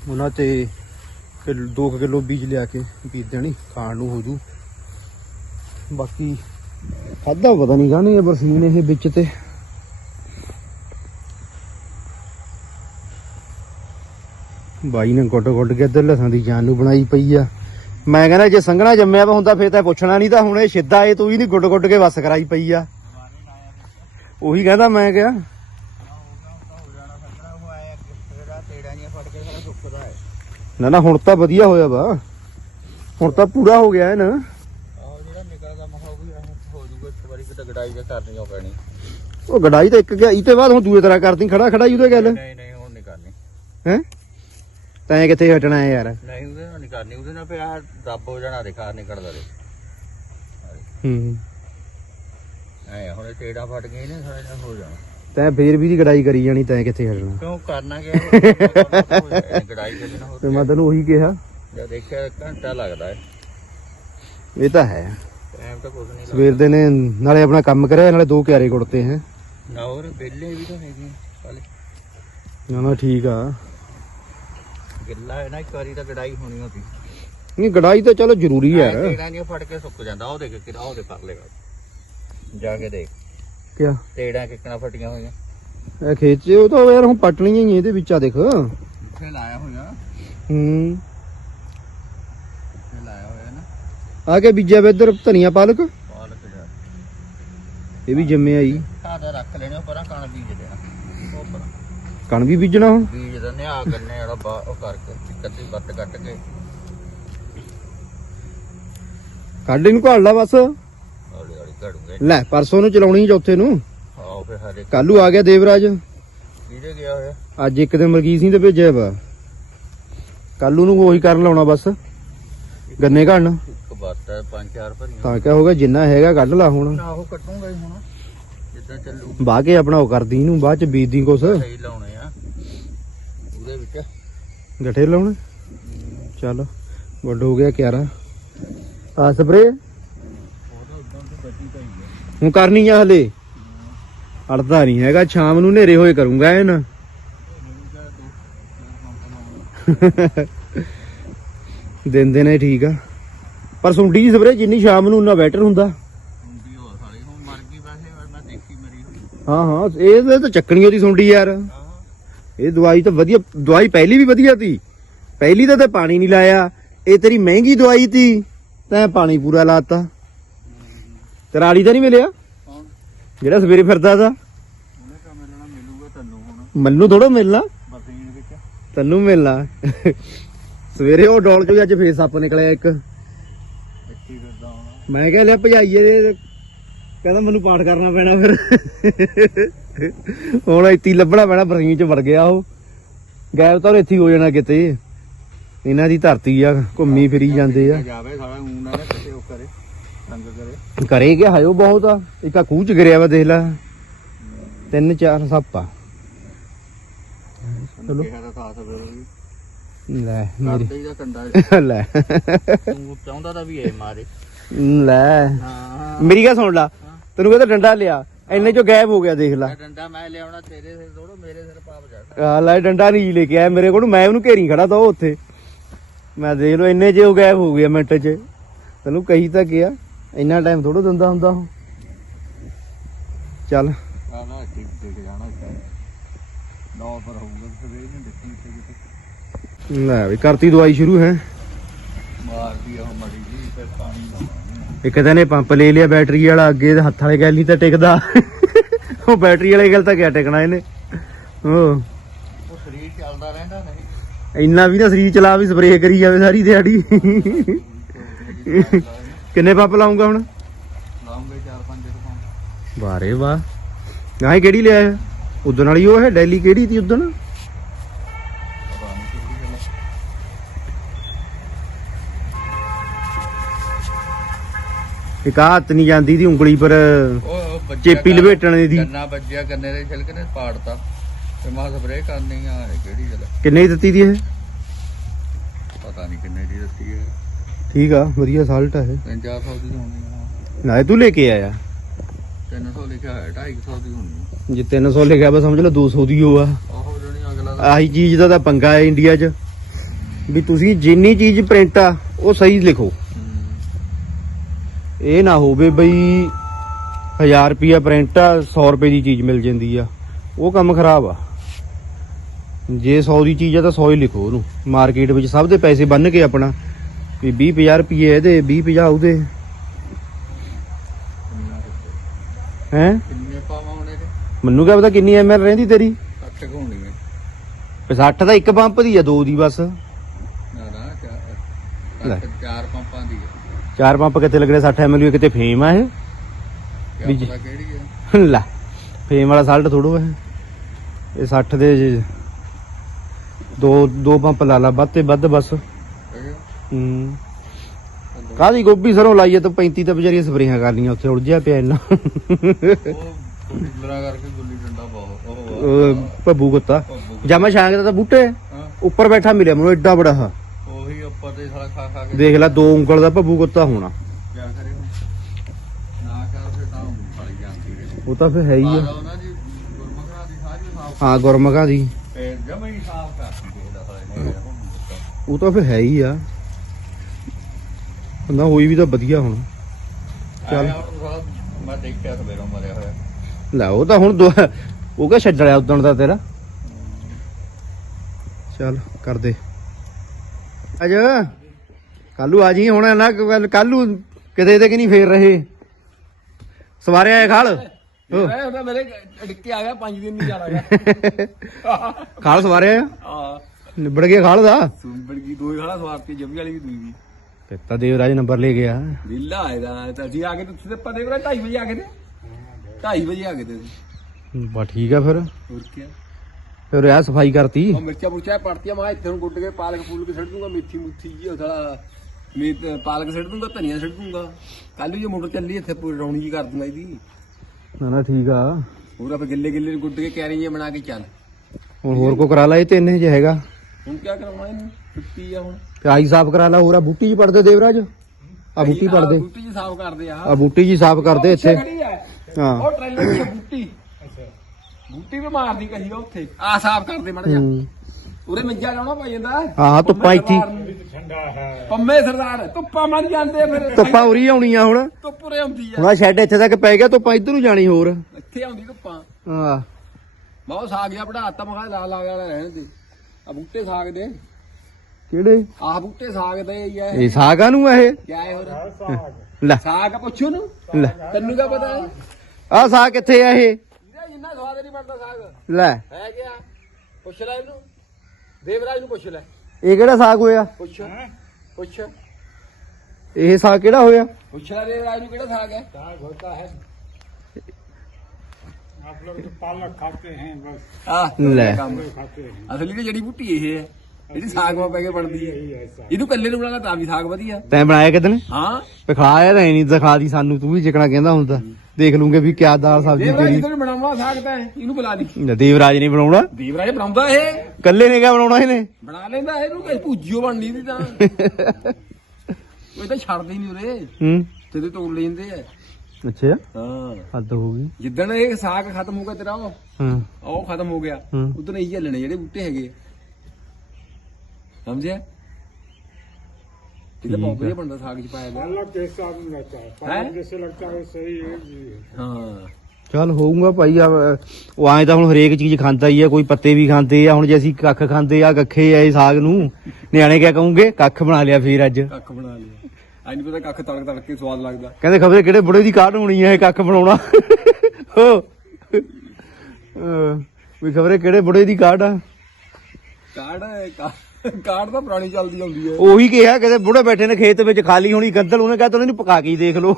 ਉਹਨਾਂ ਤੇ ਫਿਰ 2 ਕਿਲੋ ਬੀਜ ਲਿਆ ਕੇ ਬੀਜ ਦੇਣੀ, ਖਾਣ ਨੂੰ ਹੋ ਜੂ। ਬਾਕੀ ਖਾਦਾ ਪਤਾ ਨਹੀਂ ਗਾਣੇ ਇਹ ਬਰਸੀਨ ਇਹ ਵਿੱਚ ਤੇ। ਬਾਈ ਨੇ ਗੁੱਟ ਗੁੱਟ ਕੇ ਇੱਧਰ ਲਸਾਂ ਦੀ ਜਾਨ ਨੂੰ ਬਣਾਈ ਪਈ ਆ। ਮੈਂ ਕਹਿੰਦਾ ਜੇ ਸੰਘਣਾ ਜੰਮਿਆ ਵਾ ਹੁੰਦਾ, ਫੇਰ ਤਾਂ ਪੁੱਛਣਾ ਨਹੀਂ ਤਾਂ ਹੁਣ ਇਹ ਸਿੱਧਾ ਇਹ ਤੂੰ ਹੀ ਨਹੀਂ ਗੁੱਟ ਗੁੱਟ ਕੇ ਵਸ ਕਰਾਈ ਪਈ ਆ। ਉਹੀ ਕਹਿੰਦਾ ਮੈਂ ਕਿਹਾ। ਨਾ ਨਾ, ਹੁਣ ਤਾਂ ਵਧੀਆ ਹੋਇਆ ਵਾ। ਹੁਣ ਤਾਂ ਪੂਰਾ ਹੋ ਗਿਆ ਹੈ ਨਾ ਆਹ ਜਿਹੜਾ ਨਿਕਲਦਾ ਮਹਾ ਉਹ ਵੀ ਹੋ ਜੂਗਾ ਗਡਾਈ ਤੇ ਕਰਨੀ ਹੋ ਪੈਣੀ। ਉਹ ਗੜਾਈ ਤਾਂ ਇੱਕ ਗਿਆ ਇਹ ਤੇ ਬਾਅਦ ਹੁਣ ਦੂਏ ਤਰ੍ਹਾਂ ਕਰਦੀ ਖੜਾ ਖੜਾ ਹੀ ਉਹਦੇ ਗੱਲ। ਨਹੀਂ ਨਹੀਂ ਹੁਣ ਨਹੀਂ ਕਰਨੀ। ਹੈ? ਤੈਂ ਕਿੱਥੇ ਹਟਣਾ ਹੈ ਯਾਰ? ਨਹੀਂ ਉਹਦੇ ਨਾਲ ਨਹੀਂ ਕਰਨੀ ਉਹਦੇ ਨਾਲ ਫਿਰ ਆਹ ਦੱਬ ਹੋ ਜਾਣਾ ਦੇਖਾ ਨਿਕਲਦਾ ਦੇ ਹੂੰ। ਐ ਹੁਣ ਇਹ ਟੇੜਾ ਫਟ ਗਏ ਨੇ ਸਾਰੇ ਨਾਲ ਹੋ ਜਾਣਾ। ਤੈਂ ਫੇਰ ਵੀ ਦੀ ਗੜਾਈ ਕਰੀ ਜਾਣੀ ਤੈਂ ਕਿੱਥੇ ਹਟਣਾ? ਕਿਉਂ ਕਰਨਾ ਗਿਆ ਗੜਾਈ ਦੇ ਬਿਨਾ ਤੇ ਹੋਰ ਮੈਂ ਤੈਨੂੰ ਉਹੀ ਕਿਹਾ। ਜਦ ਦੇਖਿਆ ਘੰਟਾ ਲੱਗਦਾ ਹੈ। ਇਹ ਤਾਂ ਹੈ। ਟਾਈਮ ਤਾਂ ਕੁਝ ਨਹੀਂ ਸਵੇਰ ਦੇ ਨੇ ਨਾਲੇ ਆਪਣਾ ਕੰਮ ਕਰਿਆ ਨਾਲੇ ਦੋ ਕਿਆਰੇ ਕੁੜਤੇ ਹੈ। ਨਾ ਹੋਰ ਬੇਲੇ ਵੀ ਤਾਂ ਹੈਗੇ ਕਾਲੇ ਨਾ ਨਾ ਠੀਕ ਆ। ਗਿੱਲਾ ਹੈ ਨਾ ਇੱਕ ਵਾਰੀ ਤਾਂ ਗੜਾਈ ਹੋਣੀ ਹੁੰਦੀ ਨਹੀਂ ਗੜਾਈ ਤਾਂ ਚਲੋ ਜ਼ਰੂਰੀ ਯਾਰ। ਟੇੜਾ ਨਹੀਂ ਫੜ ਕੇ ਸੁੱਕ ਜਾਂਦਾ ਉਹ ਦੇਖ ਕਿਹੜਾ ਉਹਦੇ ਕਰ ਲੇਗਾ ਜਾ ਕੇ ਦੇਖ। ਕਿਆ? ਟੇੜਾਂ ਕਿੱਕਣਾ ਫਟੀਆਂ ਹੋਈਆਂ। ਇਹ ਖੇਤ 'ਚ ਉਹ ਤਾਂ ਯਾਰ ਹੁਣ ਪਟਣੀਆਂ ਹੀ ਇਹਦੇ ਵਿੱਚ ਆ ਦੇਖ। ਹੂੰ ਇੱਥੇ ਲਾਇਆ ਹੋਇਆ ਨਾ ਆ ਕੇ ਬੀਜਿਆ ਵੇ ਇੱਧਰ ਧਨੀਆ ਪਾਲਕ? ਪਾਲਕ ਜਾ ਇਹ ਵੀ ਜੰਮਿਆ ਹੀ ਖਾਦਾ ਰੱਖ ਲੈਣੇ ਪਰਾਂ ਕਣ ਬੀਜ ਦੇਣਾ ਉਹ ਪਰਾਂ। ਕਣ ਵੀ ਬੀਜਣਾ ਹੁਣ? ਬੀਜ ਦਿੰਦੇ ਆ ਗੰਨੇ ਵਾਲਾ ਬਾ- ਉਹ ਕਰਕੇ ਕੱਤੀ ਬੱਤ ਕੱਟ ਕੇ। ਕੱਢ ਇਹਨੂੰ ਘਾਲ ਲਾ ਬਸ। ਹੌਲੀ ਹੌਲੀ ਘੜੂਗੇ। ਲੈ ਪਰਸੋਂ ਨੂੰ ਚਲਾਉਣੀ ਚੌਥੇ ਨੂੰ। ਆਓ ਫਿਰ ਹਰੇ ਕੱਲੂ ਆ ਗਿਆ ਦੇਵਰਾਜ। ਕਿਹਦੇ ਗਿਆ ਹੋਇਆ? ਅੱਜ ਇੱਕ ਦਿਨ ਮਲਕੀਤ ਸਿੰਘ ਤੇ ਭੇਜਿਆ ਵਾ। ਕੱਲੂ ਨੂੰ ਉਹੀ ਕਰਨ ਲਾਉਣਾ ਬਸ। ਗੰਨੇ ਘੜਨ। ਇੱਕ ਬੱਤ ਹੈ ਪੰਜ ਚਾਰ ਭਰੀਆਂ। ਤਾਂ ਕਿਆ ਹੋਗਾ ਜਿੰਨਾ ਹੈਗਾ ਕੱਢ ਲਾ ਹੁਣ। ਨਾ ਉਹ ਕੱਟੂਗਾ ਹੀ ਹੁਣ। ਜਿੱਦਾਂ ਚੱਲੂ। ਬਾਹ ਕੇ ਆਪਣਾ ਉਹ ਕਰਦੀ ਇਹਨੂੰ ਬਾਅਦ ਚ ਬੀਜਦੀ ਕੁਛ। ਸਹੀ ਲਾਉਣੇ ਆ। ਉਹਦੇ ਵਿੱਚ। ਗੱਠੇ ਲਾਉਣੇ? ਚੱਲ ਵੱਡ ਹੋ ਗਿਆ ਕਿਆਰਾ। ਆ ਸਪਰੇ ਉਹ ਤਾਂ ਉਦਾਂ ਤੇ ਬਚੀ ਪਈ ਹੈ ਹੁਣ ਕਰਨੀ ਆ ਹਲੇ। ਅੜਦਾ ਨਹੀਂ ਹੈਗਾ ਸ਼ਾਮ ਨੂੰ ਹਨੇਰੇ ਹੋਏ ਕਰੂੰਗਾ ਇਹਨ (laughs) ਦਿਨ ਦਿਨੇ ਠੀਕ ਆ। ਪਰ ਸੁੰਡੀ ਦੀ ਸਪਰੇ ਜਿੰਨੀ ਸ਼ਾਮ ਨੂੰ ਉਨਾ ਬੈਟਰ ਹੁੰਦਾ। ਹੁੰਦੀ ਹੋ ਸਾਲੀ ਹੁਣ ਮਰ ਗਈ ਵੈਸੇ ਮੈਂ ਦੇਖੀ ਮਰੀ ਹੋਈ। ਹਾਂ ਹਾਂ ਇਹ ਤਾਂ ਚੱਕਣੀ ਉਹਦੀ ਸੁੰਡੀ ਯਾਰ। ਆਹ ਇਹ ਦਵਾਈ ਤਾਂ ਵਧੀਆ ਦਵਾਈ ਪਹਿਲੀ ਵੀ ਵਧੀਆ ਤੀ ਪਹਿਲੀ ਤਾਂ ਤੇ ਪਾਣੀ ਨਹੀਂ ਲਾਇਆ। ਇਹ ਤੇਰੀ ਮਹਿੰਗੀ ਦਵਾਈ ਤੀ ਤੈਂ ਪਾਣੀ ਪੂਰਾ ਲਾਤਾ। ਤਰਾਲੀ ਤਾਂ ਨਹੀਂ ਮਿਲਿਆ? ਕੌਣ? ਜਿਹੜਾ ਸਵੇਰੇ ਫਿਰਦਾ ਤਾ। ਉਹਨੇ ਕਾ ਮਿਲਣਾ ਮਿਲੂਗਾ ਤੈਨੂੰ ਹੁਣ। ਮੈਨੂੰ ਥੋੜਾ ਮਿਲਣਾ। ਬਸੀਨ ਵਿੱਚ। ਤੈਨੂੰ ਮਿਲਣਾ। ਸਵੇਰੇ ਉਹ ਡੋਲ ਚੋਂ ਅੱਜ ਫੇਸ ਸੱਪ ਨਿਕਲਿਆ ਇੱਕ। ਮੈਂ ਕਿਹਾ ਲਿਆ ਭਜਾਈਏ ਦੇ। ਕਹਿੰਦਾ ਮੈਨੂੰ ਪਾਠ ਕਰਨਾ ਪੈਣਾ ਫਿਰ। ਹੁਣ ਇੱਥੇ ਲੱਭਣਾ ਪੈਣਾ ਬਰਸੀਨ ਚ ਵੜ ਗਿਆ ਉਹ। ਗੈਰ ਤਾਂ ਉਹ ਇੱਥੇ ਹੀ ਜਾਣਾ ਕਿਤੇ। ਇਹਨਾਂ ਦੀ ਧਰਤੀ ਆ ਘੁੰਮੀ ਫਿਰੀ ਜਾਂਦੇ ਆ। ਜਾਵੇ ਸਾਲਾ ਊਂ ਨਾ ਨਾ ਕਿਤੇ ਉਹ ਕਰੇ ਤੰਗ ਕਰੇ। ਕਰੇ ਕਿ ਹਾਇਓ ਬਹੁਤ ਆ। ਇੱਕ ਆ ਖੂਹ ਚ ਗਿਰਿਆ ਵਾ ਦੇਖ ਲੈ। ਤਿੰਨ ਚਾਰ ਸੱਪ ਆ। ਚਲੋ। ਲੈ ਮੇਰੀ (laughs) ਲੈ। ਤੂੰ ਚਾਹੁੰਦਾ ਤਾਂ ਵੀ ਇਹ ਮਾਰੇ। ਲੈ। ਹਾਂ। ਮੇਰੀ ਗੱਲ ਸੁਣ ਲਾ। ਤੈਨੂੰ ਕਹਿੰਦਾ ਡੰਡਾ ਲਿਆ। ਇੰਨੇ ਚੋਂ ਗਾਇਬ ਹੋ ਗਿਆ ਦੇਖ ਲੈ। ਡੰਡਾ ਮੈਂ ਲਿਆਉਣਾ ਤੇਰੇ ਸਿਰ ਥੋੜੋ ਮੇਰੇ ਸਿਰ ਪਾਪ ਜਾਣਾ ਆ ਲੈ ਡੰਡਾ ਨਹੀਂ ਲੈ ਕੇ ਆਇਆ ਮੇਰੇ ਕੋਲ। ਮੈਂ ਉਹਨੂੰ ਘੇਰੀ ਖੜਾ ਤਾ ਉਹ ਉੱਥੇ। ਮੈਂ ਦੇਖ ਲਓ ਇੰਨੇ ਜੇ ਉਹ ਗਾਇਬ ਹੋ ਗਿਆ ਮਿੰਟ 'ਚ। ਤੈਨੂੰ ਕਹੀ ਤਾਂ ਗਿਆ ਇੰਨਾ ਟਾਈਮ ਥੋੜਾ ਦਿੰਦਾ ਹੁੰਦਾ ਉਹ। ਚੱਲ। ਆ ਨਾ ਠੀਕ ਦੇਖ ਜਾਣਾ ਨੌ ਪਰ ਹੋਊਗਾ ਸਵੇਰ ਨੂੰ ਦੇਖੀ ਤੇ ਕਿਤੇ ਲੈ ਵੀ ਕਰਤੀ ਦਵਾਈ ਸ਼ੁਰੂ ਹੈ। ਮਾਰਦੀ ਆ ਉਹ ਮੜੀ ਜੀ ਫਿਰ ਪਾਣੀ ਲਾਉਣਾ ਇੱਕ ਦਿਨ ਇਹ ਪੰਪ ਲੈ ਲਿਆ ਬੈਟਰੀ ਵਾਲਾ ਅੱਗੇ ਤੇ ਹੱਥ ਵਾਲੇ ਗੱਲ ਨਹੀਂ ਤਾਂ ਟਿਕਦਾ। ਉਹ ਬੈਟਰੀ ਵਾਲੇ ਗੱਲ ਤਾਂ ਕਿਆ ਟਿਕਣਾ ਇਹਨੇ? ਉਹ ਉਹ ਸਰੀਰ ਚੱਲਦਾ ਰਹਿੰਦਾ ਨਹੀਂ। ਇੰਨਾ ਵੀ ਨਾ ਸਰੀਰ ਚਲਾ ਵੀ ਸਪਰੇਅ ਕਰੀ ਜਾਵੇ ਸਾਰੀ ਦਿਹਾੜੀ। ਕਿੰਨੇ ਪੰਪ ਲਾਉਂਗਾ ਹੁਣ? ਲਾਉਂਗੇ ਚਾਰ ਪੰਜ ਰੁਪਏ ਵਾਰੇ ਵਾਹ ਗਾਂ ਕਿਹੜੀ ਲਿਆ ਉਦਣ ਵਾਲੀ ਉਹ ਹੈ ਡੈਲੀ ਕਿਹੜੀ ਤੀ ਉਦਣ ਪਤਾ ਨਹੀਂ ਕਿਹੜੀ ਗੱਲ ਆ। ਇੱਕ ਆਹ ਹੱਥ ਨਹੀਂ ਜਾਂਦੀ ਦੀ ਉਂਗਲੀ ਪਰ ਉਹ ਉਹ ਵੱਜਿਆ ਚੇਪੀ ਕੰਨ- ਲਪੇਟਣ ਦੀ। ਗੰਨਾ ਵੱਜਿਆ ਗੰਨੇ ਦੇ ਛਿਲਕ ਨੇ ਪਾੜਤਾ। ਤੇ ਮਾ ਸਪਰੇਅ ਕਰਨੀ ਆ ਇਹ ਕਿਹੜੀ ਗੱਲ? ਕਿੰਨੇ ਦੀ ਦਿੱਤੀ ਦੀ ਇਹ? ਪਤਾ ਨਹੀਂ ਕਿੰਨੇ ਦੀ ਦਿੱਤੀ ਹੈ ਠੀਕ ਆ ਵਧੀਆ ਸਾਲਟ ਆ ਇਹ। 3-400 ਦੀ ਹੋਣੀ ਆ। ਨਾਲੇ ਤੂੰ ਲੈ ਕੇ ਆਇਆ। 300 ਲਿਖਿਆ ਹੈ 250 ਦੀ ਹੋਣੀ ਜੇ 300 ਲਿਖਿਆ ਵਾ ਸਮਝ ਲਓ 200 ਦੀ ਉਹ ਆ। ਉਹ ਜਣੀ ਅਗਲਾ ਤਾਂ ਆਹੀ ਚੀਜ਼ ਦਾ ਤਾਂ ਪੰਗਾ ਹੈ ਇੰਡੀਆ 'ਚ। ਵੀ ਤੁਸੀਂ ਜਿੰਨੀ ਚੀਜ਼ ਪ੍ਰਿੰਟ ਆ ਉਹ ਸਹੀ ਲਿਖੋ। ਇਹ ਨਾ ਹੋਵੇ ਬਈ 1000 ਰੁਪਿਆ ਪ੍ਰਿੰਟ ਆ 100 ਰੁਪਏ ਦੀ ਚੀਜ਼ ਮਿਲ ਜਾਂਦੀ ਆ। ਉਹ ਕੰਮ ਖਰਾਬ ਆ। ਜੇ 100 ਦੀ ਚੀਜ਼ ਆ ਤਾਂ 100 ਹੀ ਲਿਖੋ ਉਹਨੂੰ। ਮਾਰਕੀਟ ਵਿੱਚ ਸਭ ਦੇ ਪੈਸੇ ਬੰਨ ਕੇ ਆਪਣਾ। ਵੀ 20 50 ਰੁਪਏ ਇਹਦੇ 20 50 ਉਹਦੇ? ਹੈ? ਮੈਨੂੰ ਕਿਹਾ ਪਤਾ ਕਿੰਨੀ ਐਮਐਲ ਰਹਿੰਦੀ ਤੇਰੀ? 60 ਹੋਣੀ ਹੈ 60 ਦਾ ਇੱਕ ਪੰਪ ਦੀ ਆ ਦੋ ਦੀ ਬਸ। ਨਾ ਨਾ ਚਾਰ ਪੰਪਾਂ ਚਾਰ ਪੰਪ ਕਿੱਥੇ ਲੱਗਣੇ? 60 ਐਮਐਲ ਕਿਤੇ ਫੇਮ ਆ ਇਹ? ਕਿਆ ਵੀ ਜੀ। ਪਤਾ ਕਿਹੜੀ ਹੈ ਲੈ ਫੇਮ ਵਾਲਾ ਸਾਲਟ ਥੋੜੋ ਹੈ ਇਹ। 60 ਦੇ ਜ- ਦੋ ਦੋ ਪੰਪ ਲਾ ਲਾ ਵੱਧ ਤੇ ਵੱਧ ਬਸ। ਹੂੰ। ਕਾਦੀ ਗੋਭੀ ਸਰੋਂ ਲਾਈਏ ਤਾਂ? 35 ਤਾਂ ਵਿਚਾਰੀਆਂ ਸਪਰੇਆਂ ਕਰਨੀਆਂ ਉੱਥੇ ਉਲਝਿਆ ਪਿਆ ਇੰਨਾ। ਉਹ ਗੁੱਲਰਾ ਕਰਕੇ ਗੁੱਲੀ ਡੰਡਾ ਬਹੁਤ ਉਹ ਉਹ ਭੱਬੂ ਕੁੱਤਾ। ਭੱਬੂ। ਜਾਂ ਮੈਂ ਛਾਂਗ ਦਾ ਬੂਟੇ। ਹਾਂ। ਉੱਪਰ ਬੈਠਾ ਮਿਲਿਆ ਮੈਨੂੰ ਐਡਾ ਬੜਾ ਹਾ। ਉੱਪਰ ਤੇ ਸਾਲਾ ਖਾ ਖਾ ਕੇ ਦੇਖ ਲੈ ਦੋ ਉਂਗਲ ਦਾ ਭੱਬੂ ਕੁੱਤਾ ਹੋਣਾ। ਕਿਆ ਕਰੇ ਹੁਣ? ਨਾ ਕਰ ਫਿਰ ਤਾਂ ਫੜੀ ਜਾਂਦੀ ਹੈ। ਉਹ ਤਾਂ ਫਿਰ ਹੈ ਹੀ ਆ। ਆ ਉਹਨਾਂ ਦੀ ਗੁਰਮਖਣਾ ਦੀ ਸਾਰੀ ਸਾਫ਼ ਹਾਂ ਗੁਰਮਗਾ ਦੀ। ਪੇਟ ਜਮਾ ਹੀ ਸਾਫ਼ ਕਰ ਦਿੱਤੇ ਦਾ ਸਾਲੇ ਨੇ ਹੁਣ ਉਹ ਤਾਂ ਫਿਰ ਹੈ ਹੀ ਆ। ਬੰਦਾ ਹੋਈ ਵੀ ਤਾਂ ਵਧੀਆ ਹੁਣ। ਚੱਲ। ਚੱਲ ਮੈਂ ਦੇਖਿਆ ਸਵੇਰੋਂ ਮਰਿਆ ਹੋਇਆ। ਲੈ ਉਹ ਤਾਂ ਹੁਣ ਉਹ ਕਾ ਛੱਡ ਲਿਆ ਉਦਣ ਦਾ ਤੇਰਾ? ਚੱਲ ਕਰਦੇ ਅਜ। ਕੱਲੂ ਆ ਜੀ ਹੁਣ ਨਾ ਕੱਲੂ ਕਿਤੇ ਤੇ ਕਿ ਨਹੀਂ ਫੇਰ ਰਹੇ? ਸਵਾਰਿਆ ਆਏ ਖਾਲ? ਉਹ, ਮੈਂ ਉਹਦਾ ਮੇਰੇ ਡਿੱਕੇ ਆ ਗਿਆ 5 ਦਿਨ ਨਹੀਂ ਜਾਣਾਗਾ (laughs) ਖਾਲ ਸਵਾਰਿਆ ਆ? ਨਿਬੜ ਗਿਆ ਖਾਲ ਦਾ? ਸੁੰਬੜ ਕੀ ਦੋ ਖਾਲਾ ਸਵਾਰਤੀ ਜੰਮੀ ਵਾਲੀ ਵੀ ਦੂਈ ਵੀ। ਫਿਰ ਤਾਂ ਦੇਵਰਾਜ ਨੰਬਰ ਲੈ ਗਿਆ। ਵਿਲਾ ਆਇਦਾ ਤਾਂ ਅਸੀਂ ਆ ਕੇ ਤੁਸੀਂ ਤੇ ਪਤਾ ਕਰਾ 2:30 ਵਜੇ ਆ ਗਏ ਤੇ। 2:30 ਵਜੇ ਆ ਗਏ ਤੇ। ਬਾ ਠੀਕ ਆ ਫਿਰ। ਹੋਰ ਕੀ ਫਿਰ ਆ ਸਫ਼ਾਈ ਕਰਤੀ। ਉਹ ਮਿਰਚਾ ਮੁਰਚਾ ਪੜਤੀਆਂ ਮੈਂ ਇੱਥੇ ਨੂੰ ਗੁੱਟ ਕੇ ਪਾਲਕ ਫੂਲ ਕੇ ਦੂੰਗਾ ਮੇਥੀ ਮੁੱਥੀ ਜੀ ਉਹ ਸਾਲਾ ਮੀਤ ਪਾਲਕ ਦੂੰਗਾ ਧਨੀਆ ਦੂੰਗਾ। ਕੱਲ ਜੋ ਮੋਟਰ ਚੱਲੀ ਇੱਥੇ ਪੂਰੀ ਰੌਣੀ ਜੀ ਕਰ ਦੂੰਗਾ ਇਹਦੀ। ਨਾ ਨਾ ਠੀਕ ਆ। ਹੋਰ ਆਪਾਂ ਗਿੱਲੇ ਗਿੱਲੇ ਗੁੱਟ ਕੇ ਕੈਰੀਆਂ ਬਣਾ ਕੇ ਚੱਲ। ਹੁਣ ਹੋਰ ਕੋ ਕਰਾ ਲਾ ਇਹ ਤਿੰਨ ਜੇ ਹੈਗਾ। ਹੁਣ ਕੀ ਕਰਾਉਣਾ ਇਹਨੂੰ? ਛੁੱਟੀ ਆ ਹੁਣ। ਤੇ ਆਈ ਸਾਫ਼ ਕਰਾ ਲਾ ਹੋਰ ਆ ਬੂਟੀ ਜੀ ਪੜਦੇ ਦੇਵਰਾਜ? ਆ ਬੂਟੀ ਪੜਦੇ। ਬੂਟੀ ਜੀ ਸਾਫ਼ ਕਰਦੇ ਆ। ਆ ਬੂਟੀ ਜੀ ਸਾਫ਼ ਕਰਦੇ ਇੱਥੇ। ਹਾਂ। ਉਹ ਟ੍ਰੇਲਰ ਦੀ ਬੂਟੀ। ਬੂਟੀ ਵੀ ਮਾਰਦੀ ਕਹੀ ਆ ਉੱਥੇ। ਆ ਸਾਫ਼ ਕਰਦੇ ਮੜ ਜਾ ਹੂੰ। ਉਰੇ ਮੰਜਾ ਲਾਉਣਾ ਪੈ ਜਾਂਦਾ ਹਾਂ ਧੁੱਪਾਂ ਇੱਥੇ ਪੰਮੇ ਸਰਦਾਰ ਧੁੱਪਾਂ ਮੰਨ ਜਾਂਦੇ ਆ ਫਿਰ। ਧੁੱਪਾਂ ਉਰੀ ਆਉਣੀਆਂ ਹੁਣ। ਧੁੱਪ ਉਰੇ ਆਉਂਦੀ ਆ। ਹੁਣ ਆਹ ਸ਼ੈੱਡ ਇੱਥੇ ਤੱਕ ਪੈ ਗਿਆ ਧੁੱਪਾਂ ਇੱਧਰ ਨੂੰ ਜਾਣੀ ਹੋਰ। ਇੱਥੇ ਆਉਂਦੀ ਧੁੱਪਾਂ। ਹਾਂ ਬਹੁਤ ਸਾਗ ਜਿਹਾ ਪੜਾਤਾ ਮਖਾ ਲਾ ਲਾ ਵਾਲਾ ਰਹਿਣ ਦੇ। ਆ ਬੂਟੇ ਸਾਗ ਦੇ। ਕਿਹੜੇ? ਆਹ ਬੂਟੇ ਸਾਗ ਦੇ ਹੀ ਆ ਇਹ। ਸਾਗਾ ਨੂੰ ਆ ਇਹ? ਕਿਆ ਹੈ ਹੋਰ? ਲੈ। ਸਾਗ ਪੁੱਛੋ ਨੂੰ। ਲੈ। ਤੈਨੂੰ ਕੀ ਪਤਾ ਹੈ ਆ ਸਾਗ ਕਿੱਥੇ ਆ ਇਹ? ਇਹਦਾ ਜਿੰਨਾ ਸਵਾਦ ਨਹੀਂ ਬਣਦਾ ਸਾਗ ਲੈ ਹੈ ਕਿਆ ਪੁੱਛ ਲੈ ਇਹਨੂੰ ਦੇਵਰਾਜ ਨੂੰ ਪੁੱਛ ਲੈ ਇਹ ਕਿਹੜਾ ਸਾਗ ਹੋਇਆ ਪੁੱਛ ਪੁੱਛ ਇਹ ਸਾਗ ਕਿਹੜਾ ਹੋਇਆ ਪੁੱਛ ਲੈ ਦੇਵਰਾਜ ਨੂੰ ਕਿਹੜਾ ਸਾਗ ਹੈ साग होता है आप लोग तो पालक खाते हैं बस ਆ ਲੈ ਕੰਮ खाते हैं ਅਸਲੀ ਤੇ ਜੜੀ ਬੂਟੀ ਇਹ ਹੈ ਇਹਦੀ ਸਾਗ ਮਾ ਪੈ ਕੇ ਬਣਦੀ ਹੈ यही है साग ਇਹਨੂੰ ਕੱਲੇ ਨੂੰ ਬਣਾਉਣਾ ਤਾਂ ਵੀ ਸਾਗ ਵਧੀਆ ਤੈਂ ਬਣਾਇਆ ਕਿਦਨ ਹਾਂ ਵਿਖਾਇਆ ਤਾਂ ਨਹੀਂ ਦਿਖਾ ਦੀ ਸਾਨੂੰ ਤੂੰ ਵੀ ਜਿਕਣਾ ਕਹਿੰਦਾ ਹੁੰਦਾ ਦੇਖ ਲੂੰਗੇ ਵੀ ਕਿਆ ਦਾਲ ਸਬਜ਼ੀ ਦੇਵਰਾਜ ਤੇਰੀ। ਜਦੋਂ ਬਣਾਉਣਾ ਤਾਂ? ਹੈ, ਇਹਨੂੰ ਬੁਲਾ ਲਈ। ਲੈ, ਦੇਵਰਾਜ ਨੇ ਬਣਾਉਣਾ। ਦੇਵਰਾਜ ਬਣਾਉਂਦਾ ਇਹ। ਕੱਲੇ ਨੇ ਕਿਆ ਬਣਾਉਣਾ ਇਹਨੇ? ਬਣਾ ਲੈਂਦਾ ਇਹਨੂੰ ਕਿ ਭੂਜੀਓ ਬਣਨੀ ਦੀ ਤਾਂ। (laughs) ਉਹ ਤਾਂ ਛੱਡਦੇ ਹੀ ਨਹੀਂ ਉਰੇ। ਹੂੰ। ਤੇ ਤੋੜ ਲੈਂਦੇ ਆ। ਅੱਛਾ। ਹਾਂ। ਹੱਦ ਹੋ ਗਈ। ਜਿੱਦਣ ਇਹ ਸਾਗ ਖਤਮ ਹੋ ਗਿਆ ਤੇਰਾ ਉਹ ਹਾਂ। ਉਹ ਖਤਮ ਹੋ ਗਿਆ। ਹੂੰ। ਉਦੋਂ ਨਹੀਂ ਝੱਲਣੇ ਜਿਹੜੇ ਬੂਟੇ ਹੈਗੇ। ਆ। ਸਮਝਿਆ? ਇਹਦਾ ਬਹੁਤ ਵਧੀਆ ਬਣਦਾ ਸਾਗ ਚ ਪਾਇਆ ਗਿਆ पालक के हिसाब में रहता है पालक जैसे लगता है वैसे ही ये भी है ਹਾਂ ਚੱਲ ਹੋਊਗਾ ਭਾਈ ਆ ਉਹ ਐਂ ਤਾਂ ਹੁਣ ਹਰੇਕ ਚੀਜ਼ ਖਾਂਦਾ ਹੀ ਆ ਕੋਈ ਪੱਤੇ ਵੀ ਖਾਂਦੇ ਆ ਹੁਣ ਜੇ ਅਸੀਂ ਕੱਖ ਖਾਂਦੇ ਆ ਕੱਖੇ ਆ ਇਹ ਸਾਗ ਨੂੰ ਨਿਆਣੇ ਕਿਆ ਕਹੂੰਗੇ ਕੱਖ ਬਣਾ ਲਿਆ ਫੇਰ ਅੱਜ ਕੱਖ ਬਣਾ ਲਿਆ ਅੱਜ ਨਹੀਂ ਪਤਾ ਕੱਖ ਤੜਕ ਤੜਕ ਕੇ ਸਵਾਦ ਲੱਗਦਾ ਕਹਿੰਦੇ ਖਬਰੇ ਕਿਹੜੇ ਬੁੜੇ ਦੀ ਕਾਢ ਹੋਣੀ ਆ ਇਹ ਕੱਖ ਬਣਾਉਣਾ ਹੋ ਅਹ, ਵੀ ਖਬਰੇ ਕਿਹੜੇ ਬੁੜੇ ਦੀ ਕਾਢ ਆ ਕਾੜ ਕਾੜ ਤਾਂ ਪੁਰਾਣੀ ਚੱਲਦੀ ਆਉਂਦੀ ਹੈ। ਉਹੀ ਕਿਹਾ ਕਿਤੇ ਬੁੜੇ ਬੈਠੇ ਨੇ ਖੇਤ ਵਿੱਚ ਖਾਲੀ ਹੋਣੀ ਗੰਦਲ ਉਹਨੇ ਕਹਤਾ ਇਹਨੂੰ ਪਕਾ ਕੇ ਹੀ ਦੇਖ ਲਓ। (laughs)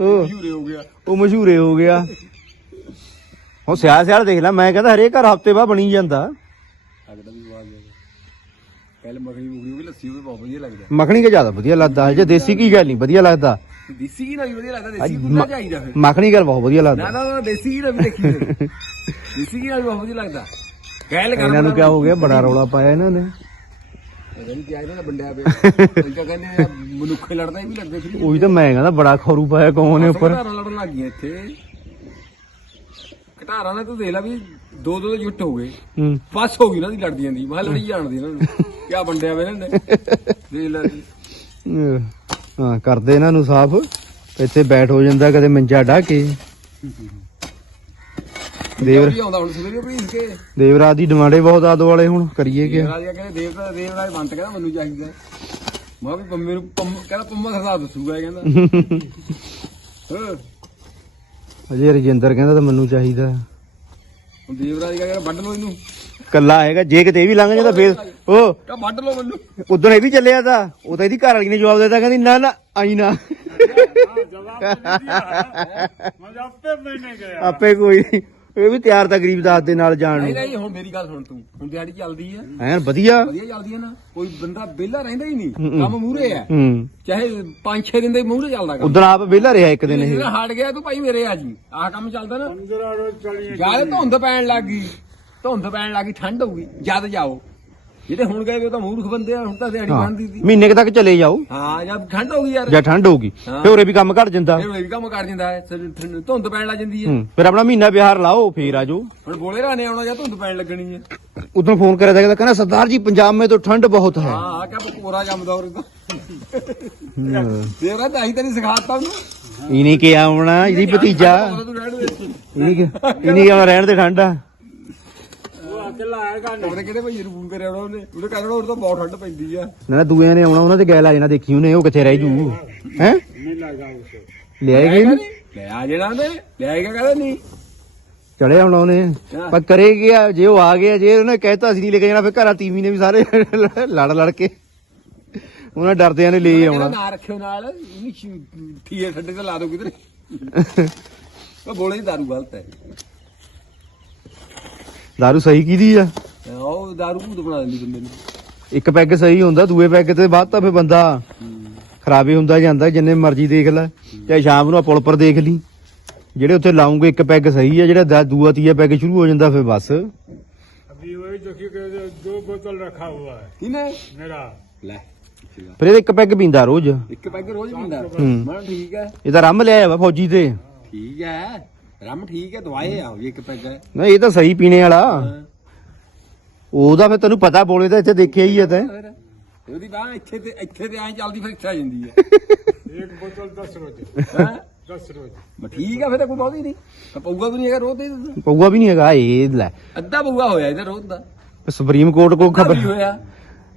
ਉਹ ਝੂਰੇ ਹੋ ਗਿਆ। ਉਹ ਮਸ਼ਹੂਰੇ ਹੋ ਗਿਆ। ਹੁਣ ਸਿਆਲ ਸਿਆਲ ਦੇਖ ਲੈ ਮੈਂ ਕਹਿੰਦਾ ਹਰੇਕ ਘਰ ਹਫ਼ਤੇ ਬਾਅਦ ਬਣੀ ਜਾਂਦਾ। ਵੀ ਮੱਖਣੀ ਵੀ ਲੱਸੀ ਉਹ ਬਹੁਤ ਵਧੀਆ ਲੱਗਦਾ। ਮੱਖਣੀ ਕੇ ਜ਼ਿਆਦਾ ਵਧੀਆ ਲੱਗਦਾ ਜੇ ਦੇਸੀ ਕੀ ਗੱਲ ਨਹੀਂ ਵਧੀਆ ਲੱਗਦਾ। ਦੇਸੀ ਕੀ ਨਾਲ ਵਧੀਆ ਲੱਗਦਾ ਦੇਸੀ ਕੁੱਲਾ ਮ- ਚਾਹੀਦਾ ਫਿਰ। ਮੱਖਣੀ ਗੱਲ ਬਹੁਤ ਵਧੀਆ ਨਾ ਲੱਗਦਾ। ਨਾ ਨਾ ਦੇਸੀ ਕੀ ਨਾਲ ਵੀ ਦੇਖੀ (laughs) ਦੇਸੀ ਕੀ ਨਾਲ ਬਹੁਤ ਵਧੀਆ ਲੱਗਦਾ। ਕਰ ਇਹਨਾਂ ਨੂੰ ਕਿਆ ਹੋ ਗਿਆ? ਬੜਾ ਰੌਲਾ ਪਾਇਆ ਇਹਨਾਂ ਨੇ। ਪਤਾ ਨਹੀਂ ਕਿਹਾ ਇਹਨਾਂ ਨੇ ਬੰਡਿਆ ਪਿਆ। ਇਹ ਤਾਂ ਕਹਿੰਦੇ ਆ, ਮਨੁੱਖੇ ਲੜਦਾ ਹੀ ਵੀ ਲੱਗਦੇ ਫਿਰ ਉਹੀ ਤਾਂ ਮੈਂ ਕਹਿੰਦਾ ਬੜਾ ਖਰੂ ਪਾਇਆ ਕੌਣ ਨੇ ਉੱਪਰ। ਘਟਾਰਾਂ ਲੜਨ ਲੱਗ ਗਈਆਂ ਇੱਥੇ। ਘਟਾਰਾਂ ਨੇ ਤੂੰ ਦੇਖ ਲੈ ਵੀ ਦੋ ਦੋ ਦੇ ਜੁੱਟ ਹੋ ਗਏ। ਹੂੰ। ਫਸ ਹੋ ਗਈ ਨਾ ਦੀ ਲੜਦੀਆਂ ਦੀ। ਮੈਂ ਕਿਹਾ ਲੜੀ ਜਾਣਦੀ ਇਹਨਾਂ ਨੂੰ ਕਿਆ ਬੰਡਿਆ ਵੇ ਇਹਨਾਂ ਨੇ। ਦੇਖ ਲੈ। ਅਹ ਹਾਂ ਕਰਦੇ ਇਹਨਾਂ ਨੂੰ ਸਾਫ਼। ਇੱਥੇ ਬੈਠ ਹੋ ਜਾਂਦਾ ਕਦੇ ਮੰਜਾ ਢਾ ਕੇ। ਦੇਵਰਾਜ ਦੀ ਡਿਮਾਂਡੇ ਬਹੁਤ ਆਦੋ ਵਾਲੇ ਹੁਣ ਕਰੀਏ ਕਿ ਦੇਵਰਾਜ ਕਹਿੰਦੇ ਦੇਵਰਾਜ ਬੰਤ ਕਹਿੰਦਾ ਮੈਨੂੰ ਚਾਹੀਦਾ। ਮੈਂ ਵੀ ਪੰਮੇ ਨੂੰ ਪੰਮ ਕਹਿੰਦਾ ਪੰਮਾ ਖਸਾ ਦੱਸੂਗਾ ਇਹ ਕਹਿੰਦਾ। (laughs) ਅਜੇ ਰਜਿੰਦਰ ਕਹਿੰਦਾ ਤਾਂ ਮੈਨੂੰ ਚਾਹੀਦਾ। ਦੇਵਰਾਜ ਕਹਿੰਦਾ ਵੱਢ ਲੋ ਇਹਨੂੰ। ਕੱਲਾ ਆਏਗਾ ਜੇ ਕਿਤੇ ਵੀ ਲੰਘ ਜਾਂਦਾ ਫੇਰ ਉਹ ਤਾਂ ਵੱਢ ਲੋ ਮੈਨੂੰ। ਉਦੋਂ ਇਹ ਵੀ ਚੱਲਿਆ ਤਾਂ ਉਹ ਤਾਂ ਇਹਦੀ ਘਰ ਵਾਲੀ ਨੇ ਜਵਾਬ ਦਿੱਤਾ ਕਹਿੰਦੀ ਨਾ ਨਾ ਆਈ ਨਾ। ਆਪੇ ਕੋਈ ਨਹੀਂ ਇਹ ਵੀ ਤਿਆਰ ਤਾਂ ਗਰੀਬ ਦਾਸ ਦੇ ਨਾਲ ਜਾਣ ਨੂੰ। ਨਹੀਂ ਹੁਣ ਮੇਰੀ ਗੱਲ ਸੁਣ ਤੂੰ। ਹੁਣ ਦਿਹਾੜੀ ਚੱਲਦੀ ਆ। ਐਨ ਵਧੀਆ। ਵਧੀਆ ਚੱਲਦੀ ਆ ਨਾ। ਕੋਈ ਬੰਦਾ ਵਿਹਲਾ ਰਹਿੰਦਾ ਹੀ ਨਹੀਂ। ਕੰਮ ਮੂਰੇ ਆ। ਚਾਹੇ 5-6 ਦਿਨ ਦੇ ਮੂਰੇ ਚੱਲਦਾ ਕੰਮ। ਉਦੋਂ ਆਪ ਵਿਹਲਾ ਰਿਹਾ ਇੱਕ ਦਿਨ ਇਹ। ਜਿਹੜਾ ਹਟ ਗਿਆ ਤੂੰ ਭਾਈ ਮੇਰੇ ਆ ਜੀ। ਆਹ ਕੰਮ ਚੱਲਦਾ ਨਾ। ਅੰਦਰ ਆੜੋ ਚਲੀਏ ਯਾਰ ਧੁੰਦ ਪੈਣ ਲੱਗ ਗਈ ਧੁੰਦ ਪੈਣ ਲੱਗ ਗਈ ਠੰਡ ਹੋਊਗੀ। ਜਦ ਜਾਓ। ਜਿਹੜੇ ਹੁਣ ਗਏ ਉਹ ਤਾਂ ਮੂਰਖ ਬੰਦੇ ਆ ਹੁਣ ਤਾਂ ਦਿਹਾੜੀ ਬੰਦੀ ਸੀ। ਮਹੀਨੇ ਕੁ ਤੱਕ ਚਲੇ ਜਾਓ। ਹਾਂ ਜਦ ਠੰਡ ਹੋ ਗਈ ਯਾਰ। ਜਾਂ ਠੰਡ ਹੋਊਗੀ ਹਾਂ। ਫਿਰ ਉਰੇ ਵੀ ਕੰਮ ਘਟ ਜਾਂਦਾ। ਫਿਰ ਇਹ ਵੀ ਕੰਮ ਕਰ ਜਾਂਦਾ ਧੁੰਦ ਪੈਣ ਲੱਗ ਜਾਂਦੀ ਹੈ। ਹੂੰ ਆਪਣਾ ਮਹੀਨਾ ਵਿਹਾਰ ਲਾਓ ਫੇਰ ਆਜੋ ਹੁਣ ਬੋਲੇ ਰਾਣੇ ਆਉਣਾ ਜਾਂ ਧੁੰਦ ਪੈਣ ਲੱਗਣੀ ਹੈ। ਉਦੋਂ ਫੋਨ ਕਰਿਆ ਤਾਂ ਕਹਿੰਦਾ ਸਰਦਾਰ ਜੀ ਪੰਜਾਬ ਮੇ ਤਾਂ ਠੰਡ ਬਹੁਤ ਹੈ। ਹਾਂ ਆ ਕਿਆ ਪਕੋਰਾ ਜੰਮਦਾ ਹੋਰ ਤਾਂ ਦੇਖ ਤਾਂ ਅਸੀਂ ਤਾਂ ਸਿਖਾਤਾ ਉਹਨੂੰ। ਇਹਨੇ ਕਿ ਆਉਣਾ ਇਹਦੀ ਭਤੀਜਾ। ਉਹਦਾ ਤੂੰ ਰਹਿਣ ਦੇ। ਕਿ ਇਹਨੇ ਕਿ ਆਉਣਾ ਰਹਿਣ ਦੇ ਠੰਡ ਆ। ਤੇ ਲਾਏਗਾ ਨਹੀਂ ਉਹਨੇ ਨਾ ਨਾ ਦੂਏ ਨੇ ਆਉਣਾ ਉਹਨਾਂ ਤੇ ਗੈਲ ਆ ਜਾਣਾ ਦੇਖੀ ਉਹਨੇ ਉਹ ਕਿੱਥੇ ਰਹਿ ਜੂ? ਹੈ? ਨਹੀਂ ਲੱਗਾ ਉਸ ਲਿਆਏਗੀ ਲੈ ਆ ਜਿਹੜਾ ਉਹਨੇ? ਲਿਆਏਗਾ ਕਹਿੰਦਾ ਨਹੀਂ? ਚਲੇ ਆਉਣਾ ਉਹਨੇ। ਪਰ ਕਰੇ ਗਿਆ ਜੇ ਉਹ ਆ ਗਿਆ ਜੇ ਉਹਨੇ ਕਹਿਤਾ ਸੀ ਨਹੀਂ ਲੈ ਕੇ ਜਾਣਾ ਫਿਰ ਘਰਾਂ ਤੀਵੀ ਨੇ ਵੀ ਸਾਰੇ (laughs) ਲੜ ਲੜ ਕੇ। ਉਹਨਾਂ ਡਰਦਿਆਂ ਨੇ ਲੈ ਆਉਣਾ। ਨਾ ਰੱਖਿਓ ਨਾਲ? ਠੀਕ ਠੰਡੇ ਤੇ ਲਾ ਦੋ ਕਿਧਰੇ। (laughs) ਉਹ ਬੋਲੇ ਦਾਰੂ ਗਲਤ ਹੈ। ਦਾਰੂ ਸਹੀ ਕੀਦੀ ਆ ਉਹ ਦਾਰੂ ਭੂਤ ਬਣਾ ਦਿੰਦੀ ਬੰਦੇ ਨੂੰ ਇੱਕ ਪੈਗ ਸਹੀ ਹੁੰਦਾ ਦੂਏ ਪੈਗ ਤੇ ਬਾਅਦ ਤਾਂ ਫੇ ਬੰਦਾ ਖਰਾਬੀ ਹੁੰਦਾ ਜਾਂਦਾ ਜਿੰਨੇ ਮਰਜ਼ੀ ਦੇਖ ਲੈ ਚਾਹੇ ਸ਼ਾਮ ਨੂੰ ਆ ਪੁਲ ਦੇਖ ਲਈ ਜਿਹੜੇ ਉੱਥੇ ਲਾਉਂਗੇ ਇੱਕ ਪੈਗ ਸਹੀ ਆ ਜਿਹੜਾ ਦੂਆ ਤੀਆ ਪੈਗ ਸ਼ੁਰੂ ਹੋ ਜਾਂਦਾ ਫੇ ਬਸ ਅਭੀ ਉਹ ਦੇਖੀ ਕਿ ਦੋ ਬੋਤਲ ਰੱਖਾ ਹੁਆ ਹੈ ਕਿਨੇ ਮੇਰਾ ਲੈ ਪਰ ਇੱਕ ਪੈਗ ਪੀਂਦਾ ਰੋਜ਼ ਇੱਕ ਪੈਗ ਰੋਜ਼ ਪੀਂਦਾ ਮੈਂ ਠੀਕ ਹੈ ਇਹਦਾ ਰੰਮ ਲਿਆ ਵਾ ਫੌਜੀ ਤੇ ਠੀਕ ਹੈ ਰਮ ਠੀਕ ਹੈ ਦਵਾਏ ਆ ਇੱਕ ਪੈਗ। ਹੈ ਇਹ ਤਾਂ ਸਹੀ ਪੀਣੇ ਵਾਲਾ। ਉਹਦਾ ਫਿਰ ਤੈਨੂੰ ਪਤਾ ਬੋਲੇ ਤਾਂ ਇੱਥੇ ਦੇਖਿਆ ਹੀ ਹੈ ਤੈਂ। ਉਹਦੀ ਬਾਹ ਇੱਥੇ ਤੇ ਇੱਥੇ ਤੇ ਐਂ ਚੱਲਦੀ ਫਿਰ ਇੱਥੇ ਜਾਂਦੀ ਹੈ। ਇੱਕ ਬੋਤਲ 10 ਰੋਜ਼। ਹਾਂ? 10 ਰੋਜ਼। ਮੈਂ ਠੀਕ ਆ ਫਿਰ ਕੋਈ ਬਹੁਤੀ ਨਹੀਂ। ਪਊਗਾ ਵੀ ਨਹੀਂ ਹੈਗਾ ਰੋਜ਼ ਦੇ ਪਊਗਾ ਵੀ ਨਹੀਂ ਹੈਗਾ ਇਹ ਲੈ। ਅੱਧਾ ਪਊਗਾ ਹੋਇਆ ਇਹਦਾ ਰੋਜ਼ ਦਾ। ਸੁਪਰੀਮ ਕੋਰਟ ਕੋਲ ਖਬਰ ਹੋਇਆ।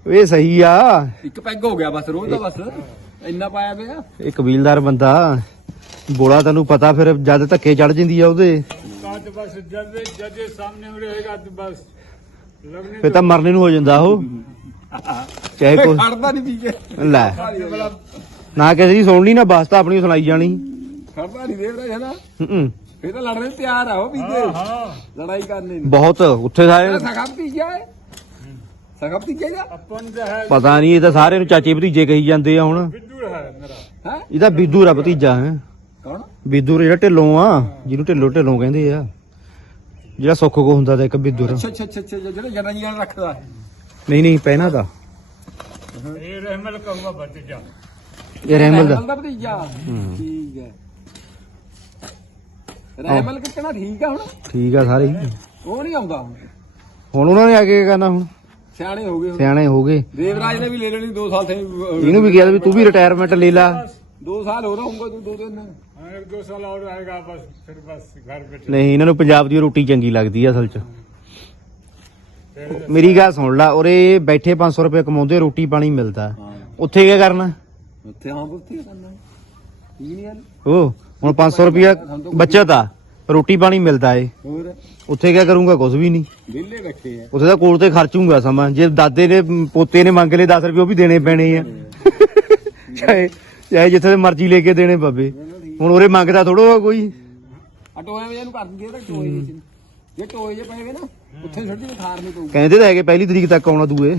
ਇਹ ਸਹੀ ਆ। ਇੱਕ ਪੈਗ ਹੋ ਗਿਆ ਬਸ ਰੋਜ਼ ਦਾ ਬਸ। ਇੰਨਾ ਪਾਇਆ ਪਿਆ। ਇਹ ਕਬੀਲਦਾਰ ਬੰਦਾ। ਗੋਲਾ ਤੈਨੂੰ ਪਤਾ ਫਿਰ ਜਦ ਧੱਕੇ ਚੜ ਜਾਂਦੀ ਆ ਉਹਦੇ। ਕੱਟ ਬਸ ਜਦ ਜਦੇ ਸਾਹਮਣੇ ਰਹੇਗਾ ਤੇ ਬਸ। ਲੱਗਣੇ ਫਿਰ ਤਾਂ ਮਰਨੇ ਨੂੰ ਹੋ ਜਾਂਦਾ ਉਹ। ਚਾਹੇ ਕੋਈ ਖੜਦਾ ਨਹੀਂ ਪੀਕੇ ਲੈ। ਨਾ ਕਿਸੇ ਦੀ ਸੁਣਨੀ ਨਾ ਬਸ ਤਾਂ ਆਪਣੀ ਸੁਣਾਈ ਜਾਣੀ। ਖੜਦਾ ਨਹੀਂ ਦੇਖ ਰਿਹਾ ਨਾ। ਹੂੰ ਇਹ ਤਾਂ ਲੜਨ ਤਿਆਰ ਆ ਉਹ ਪੀਕੇ ਹਾਂ ਲੜਾਈ ਕਰਨੀ ਨਹੀਂ ਬਹੁਤ ਉੱਥੇ ਸਾਰੇ ਸਖਮ ਪੀ ਗਿਆ ਹੈ। ਪੀ ਗਿਆ ਆਪਨ ਪਤਾ ਨਹੀਂ ਇਹ ਤਾਂ ਸਾਰੇ ਨੂੰ ਚਾਚੇ ਭਤੀਜੇ ਕਹੀ ਜਾਂਦੇ ਆ ਹੁਣ। ਵਿਦੂਰ ਹੈ ਮੇਰਾ। ਹਾਂ? ਇਹਦਾ ਬੀਦੂਰ ਆ ਭਤੀਜਾ ਹੈ। ਕੌਣ? ਬੀਦੂਰ ਜਿਹੜਾ ਢਿੱਲੋਂ ਆ ਜਿਹਨੂੰ ਢਿੱਲੋ ਢਿੱਲੋਂ ਕਹਿੰਦੇ ਆ। ਜਿਹੜਾ ਸੁੱਖ ਕੋ ਹੁੰਦਾ ਤਾਂ ਇੱਕ ਬੀਦੂਰ ਅੱਛਾ ਅੱਛਾ ਅੱਛਾ ਜਿਹੜਾ ਜਨਾਂ ਜਨਾਂ ਰੱਖਦਾ ਨਹੀਂ ਨਹੀਂ ਪਹਿਨਾ ਦਾ। ਇਹ ਰਹਿਮਲ ਕਹੂਗਾ ਭਤੀਜਾ। ਇਹ ਰਹਿਮਲ ਦਾ। ਭਤੀਜਾ? ਠੀਕ ਹੈ। ਰਹਿਮਲ ਕਿਤਨਾ ਠੀਕ ਆ ਹੁਣ? ਠੀਕ ਆ ਸਾਰੇ। ਉਹ ਨਹੀਂ ਆਉਂਦਾ। ਹੁਣ ਉਹਨਾਂ ਨੇ ਆ ਕੇ ਕਰਨਾ ਹੁਣ? ਸਿਆਣੇ ਹੋ ਗਏ ਸਿਆਣੇ ਹੋ ਗਏ। ਦੇਵਰਾਜ ਨੇ ਵੀ ਲੈ ਲੈਣੀ 2 ਸਾਲ ਥੇ ਇਹਨੂੰ ਵੀ ਕਿਹਾ ਵੀ ਤੂੰ ਵੀ ਰਿਟਾਇਰਮੈਂਟ ਲੈ ਲਾ। 2 ਸਾਲ ਹੋ ਰਹੂਗਾ ਤੂੰ 2 ਦਿਨ ਹਾਂ 2 ਸਾਲ ਹੋਰ ਆਏਗਾ ਬਸ ਫਿਰ ਬਸ ਘਰ ਬੈਠੇ। ਨਹੀਂ ਇਹਨਾਂ ਨੂੰ ਪੰਜਾਬ ਦੀ ਰੋਟੀ ਚੰਗੀ ਲੱਗਦੀ ਆ ਅਸਲ 'ਚ। ਮੇਰੀ ਗੱਲ ਸੁਣ ਲਾ ਔਰੇ ਬੈਠੇ 500 ਰੁਪਏ ਕਮਾਉਂਦੇ ਰੋਟੀ ਪਾਣੀ ਮਿਲਦਾ। ਉੱਥੇ ਕੀ ਕਰਨਾ? ਉੱਥੇ ਹਾਂ ਉੱਥੇ ਕਰਨਾ। ਠੀਕ ਨਹੀਂ ਯਾਰ ਉਹ ਹੁਣ 500 ਰੁਪਏ ਬਚਤ ਆ। ਰੋਟੀ ਪਾਣੀ ਮਿਲਦਾ ਏ। ਹੋਰ? ਉੱਥੇ ਕੀ ਕਰੂੰਗਾ? ਕੁਝ ਵੀ ਨਹੀਂ। ਵਿਹਲੇ ਬੈਠੇ ਆ। ਉੱਥੇ ਤਾਂ ਕੋਲ ਤੇ ਖਰਚੂੰਗਾ ਸਮਾਂ। ਜੇ ਦਾਦੇ ਨੇ ਪੋਤੇ ਨੇ ਮੰਗ ਲਏ 10 ਰੁਪਏ ਉਹ ਵੀ ਦੇਣੇ ਪੈਣੇ ਆ। ਚਾਹੇ ਚਾਹੇ ਜਿੱਥੇ ਮਰਜ਼ੀ ਲੈ ਕੇ ਦੇਣੇ ਪਵੇ ਹੁਣ ਉਰੇ ਮੰਗਦਾ ਥੋੜੋ ਕੋਈ। ਆ ਟੋਏ ਵਿੱਚ ਇਹਨੂੰ ਕਰ ਦਿੰਦੇ ਆ ਟੋਏ ਵਿੱਚ। ਨੂੰ। ਜੇ ਟੋਏ ਜੇ ਪਏਗੇ ਨਾ ਉੱਥੇ ਛੱਡੀ ਨੂੰ ਖਾਰ ਨਹੀਂ ਪਊ ਕਹਿੰਦੇ ਤਾਂ ਹੈਗੇ ਪਹਿਲੀ ਤਰੀਕ ਤੱਕ ਆਉਣਾ ਦੂਏ।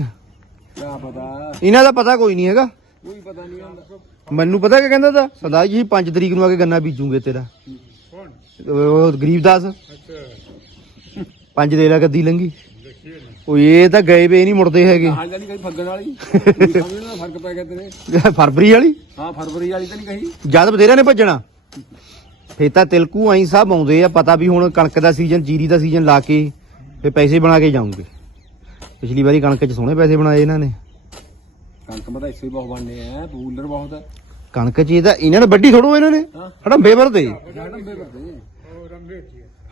ਕਿਆ ਪਤਾ। ਇਹਨਾਂ ਦਾ ਪਤਾ ਕੋਈ ਨਹੀਂ ਹੈਗਾ। ਕੋਈ ਪਤਾ ਨਹੀਂ ਹੁੰਦਾ ਮੈਨੂੰ ਪਤਾ ਕਿ ਕਹਿੰਦਾ ਤਾਂ ਸਰਦਾਰ ਜੀ 5 ਤਰੀਕ ਨੂੰ ਆ ਕੇ ਗੰਨਾ ਬੀਜੂਗੇ ਤੇਰਾ। ਉਹ ਗਰੀਬਦਾਸ। ਪੰਜ ਦੇ ਲਾ ਗੱਦੀ ਲੰਗੀ ਉਹ ਇਹ ਤਾਂ ਗਏ ਵੇ ਨਹੀਂ ਮੁੜਦੇ ਹੈਗੇ। ਹਾਂ ਜਾਨੀ ਕਹੀ ਫੱਗਣ ਵਾਲੀ। ਸਮਝਣਾ ਫ਼ਰਕ ਪੈ ਗਿਆ ਤੇਰੇ। ਫਰਵਰੀ ਵਾਲੀ? ਹਾਂ ਫਰਵਰੀ ਵਾਲੀ ਤਾਂ ਨਹੀਂ ਕਹੀ। ਜਦ ਬਥੇਰਿਆਂ ਨੇ ਭੱਜਣਾ। ਫੇ ਤਾਂ ਤਿਲਕੂ ਆਈ ਸਭ ਆਉਂਦੇ ਆ ਪਤਾ ਵੀ ਹੁਣ ਕਣਕ ਦਾ ਸੀਜ਼ਨ ਜੀਰੀ ਦਾ ਸੀਜ਼ਨ ਲਾ ਕੇ ਫੇ ਪੈਸੇ ਬਣਾ ਕੇ ਜਾਉਂਗੇ ਪਿਛਲੀ ਵਾਰੀ ਕਣਕ 'ਚ ਸੋਹਣੇ ਪੈਸੇ ਬਣਾਏ ਇਹਨਾਂ ਨੇ। ਕਣਕ ਮਤਾ ਇਸੇ ਬਹੁਤ ਬਣਨੇ ਆ ਬੂਲਰ ਬਹੁਤ ਕਣਕ ਚੀਜ਼ ਦਾ ਇਹਨਾਂ ਨੇ ਵੱਡੀ ਥੋੜੋ ਇਹਨਾਂ ਨੇ। ਹੜੰਬੇ ਵਰਦੇ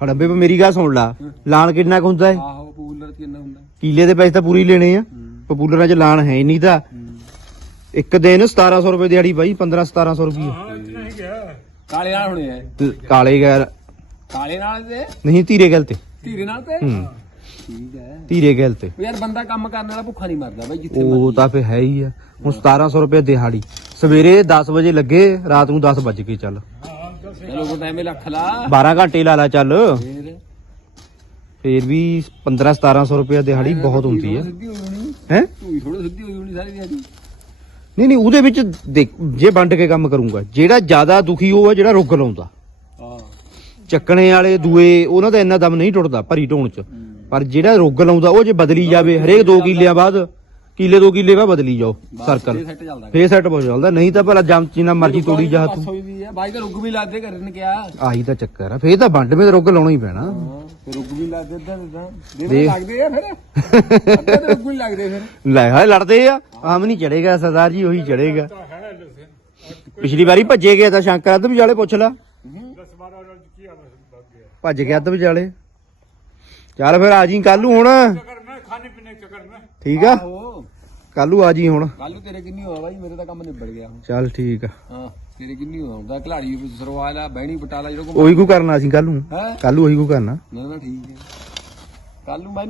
ਹੜੰਬੇ ਪਰ ਮੇਰੀ ਗੱਲ ਸੁਣ ਲਾ। ਲਾਣ ਕਿੰਨਾ ਕੁ ਹੁੰਦਾ ਹੈ ਆਹੋ ਦੇ ਪੈਸੇ ਤਾਂ ਪੂਰੀ ਲੈਣੇ ਆ। ਪਪੂਲਰਾਂ 'ਚ ਲਾਣ ਹੈ ਨਹੀਂ ਤਾਂ। ਇੱਕ ਦਿਨ 1700 ਰੁਪਏ ਦਿਹਾੜੀ ਬਾਈ 15 1700 ਰੁਪਏ ਕਾਲੇ ਨਾਲ ਹੋਣੇ ਆ ਕਾਲੇ ਗੈਰ ਕਾਲੇ ਨਾਲ ਤੇ? ਨਹੀਂ ਧੀਰੇ ਗੱਲ ਤੇ। ਧੀਰੇ ਨਾਲ ਤੇ? ਠੀਕ ਹੈ। ਧੀਰੇ ਗੱਲ ਤੇ। ਯਾਰ ਬੰਦਾ ਕੰਮ ਕਰਨ ਵਾਲਾ ਭੁੱਖਾ ਨਹੀਂ ਮਰਦਾ ਬਾਈ ਜਿੱਥੇ ਉਹ ਤਾਂ ਫੇ ਹੈ ਹੀ ਆ। ਹੁਣ 1700 ਰੁਪਏ ਦਿਹਾੜੀ। ਸਵੇਰੇ 10 ਵਜੇ ਲੱਗੇ ਰਾਤ ਨੂੰ 10 ਵਜ ਕੇ ਚੱਲ। ਚਲੋ ਕੋ ਟਾਈਮ ਲੱਖ ਲਾ। 12 ਘੰਟੇ ਲਾ ਲਾ ਚੱਲ। ਫੇਰ? ਫੇਰ ਵੀ 15 1700 ਰੁਪਏ ਦਿਹਾੜੀ ਬਹੁਤ ਹੁੰਦੀ ਹੈ ਹੈ? ਤੂੰ ਥੋੜਾ ਸਿੱਧੀ ਹੋਈ ਹੋਣੀ ਸਾਰੀ ਦਿਹਾੜੀ। ਨਹੀਂ ਨਹੀਂ ਉਹਦੇ ਵਿੱਚ ਜੇ ਵੰਡ ਕੇ ਕੰਮ ਕਰੂੰਗਾ ਜਿਹੜਾ ਜ਼ਿਆਦਾ ਦੁਖੀ ਉਹ ਹੈ ਜਿਹੜਾ ਰੁਗ ਲਾਉਂਦਾ। ਚੱਕਣੇ ਵਾਲੇ ਦੂਏ ਉਹਨਾਂ ਦਾ ਇੰਨਾ ਦਮ ਨਹੀਂ ਟੁੱਟਦਾ ਭਰੀ ਢੋਣ ਚ। ਪਰ ਜਿਹੜਾ ਰੁਗ ਲਾਉਂਦਾ ਉਹ ਜੇ ਬਦਲੀ ਜਾਵੇ ਹਰੇਕ 2 ਕਿਲਿਆਂ ਬਾਅਦ ਕਿਲੇ ਦੋ ਕਿਲੇ ਦਾ ਬਦਲੀ ਜਾਓ ਸਰਕਲ ਫੇਰ ਸੈੱਟ ਬਹੁਤ ਚੱਲਦਾ ਨਹੀਂ ਤਾਂ ਭਲਾ ਜਮਚੀ ਨਾਲ ਮਰਜ਼ੀ ਤੋੜੀ ਜਾ ਹੱਥ ਬਾਈ ਤਾਂ ਰੁੱਗ ਵੀ ਲਾਦੇ ਕਰਨ ਕਿਹਾ। ਆਹੀ ਤਾਂ ਚੱਕਰ ਆ ਫੇਰ ਤਾਂ ਵੰਡਵੇਂ ਤੇ ਰੁੱਗ ਲਾਉਣਾ ਹੀ ਪੈਣਾ। ਫੇਰ ਰੁੱਗ ਵੀ ਲਾਦੇ ਇਦਾਂ ਦੇ ਲੱਗਦੇ ਲੈ ਹਾਏ ਲੜਦੇ ਆ। ਆਮ ਨਹੀਂ ਚੜੇਗਾ ਸਰਦਾਰ ਜੀ ਉਹੀ ਚੜੇਗਾ। ਪਿਛਲੀ ਵਾਰੀ ਭੱਜੇ ਗਏ ਤਾਂ ਸ਼ੰਕਰ ਅੱਧ ਵਿਚਾਲੇ ਪੁੱਛ ਲਾ। ਭੱਜ ਗਿਆ ਅੱਧ ਵਿਚਾਲੇ। ਚੱਲ ਫਿਰ ਆ ਜੀ ਕੱਲ ਨੂੰ ਹੁਣ। ਠੀਕ ਆ? ਕੱਲ ਆ ਜੀ ਹੁਣ। ਕੱਲ ਨੂੰ ਤੇਰੇ ਕਿੰਨੀ ਹੋਇਆ ਬਾਈ? ਮੇਰੇ ਤਾਂ ਕੰਮ ਨਿਬੜ ਗਿਆ ਹੁਣ। ਚੱਲ ਠੀਕ ਆ। ਹਾਂ ਤੇਰੇ ਕਿੰਨੀ ਹੋਇਆ ਹੁੰਦਾ ਖਿਲਾੜੀ ਸਰਵਾਲਾ ਬਹਿਣੀ ਬਟਾਲਾ ਜਿਹੜਾ ਕੋ ਉਹੀ ਕੋ ਕਰਨਾ ਅਸੀਂ ਕੱਲ ਨੂੰ। ਹੈ? ਕੱਲ ਉਹੀ ਕੋ ਕਰਨਾ। ਨਾ ਨਾ ਠੀਕ ਹੈ ਕੱਲ ਨੂੰ ਮੈਨੂੰ